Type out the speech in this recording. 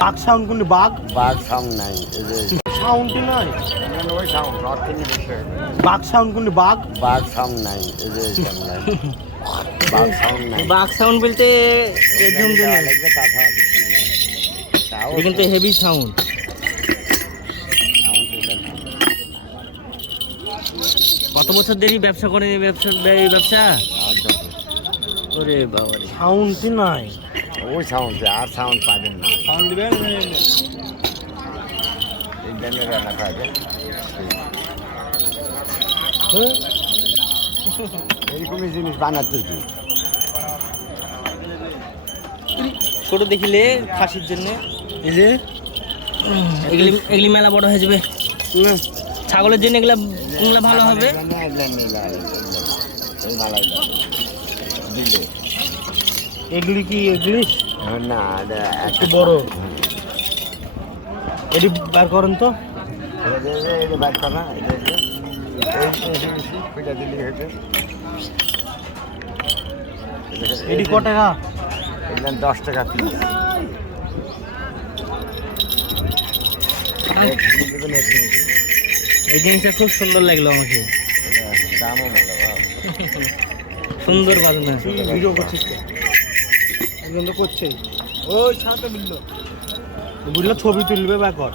বাঘ সাউন্ড কোনটি বাঘ বাঘ সাউন্ড নাই সাউন্ডই নাই ওই সাউন্ড বাঘ সাউন্ড কোনটি বাঘ বাঘ সাউন্ড নাই এই যে সাউন্ড নাই বাঘ সাউন্ড নাই বাঘ সাউন্ড বলতে লাগবে তাছাড়া কিছু নাই এটা কিন্তু হেভি সাউন্ড। কত বছর দেরি ব্যবসা করেন এই ব্যবসা? ওরে বাবা রে, সাউন্ডই নাই ওই সাউন্ড আর সাউন্ড পাবেন না সাউন্ড দিবেন এই ড্যামের রাখা আছে এইরকমই জিনিস বানাতে কি ছোট দেখিলে খাসির জন্য এই যে এগুলি মেলা বড় হয়ে যাবে। ছাগলের জন্য এগুলা ভালো হবে। এগুলি কি এগুলি না একটু বড় এটি বার করেন তো এটি ক টাকা? 10 টাকা পিস এই জিনিসটা খুব সুন্দর লাগলো আমাকে, দামও ভালো সুন্দর বাজনা। ভিডিও করছিস তো? একজন তো করছেই ওই সাথে বুঝলো ছবি তুলবে ব্যাকর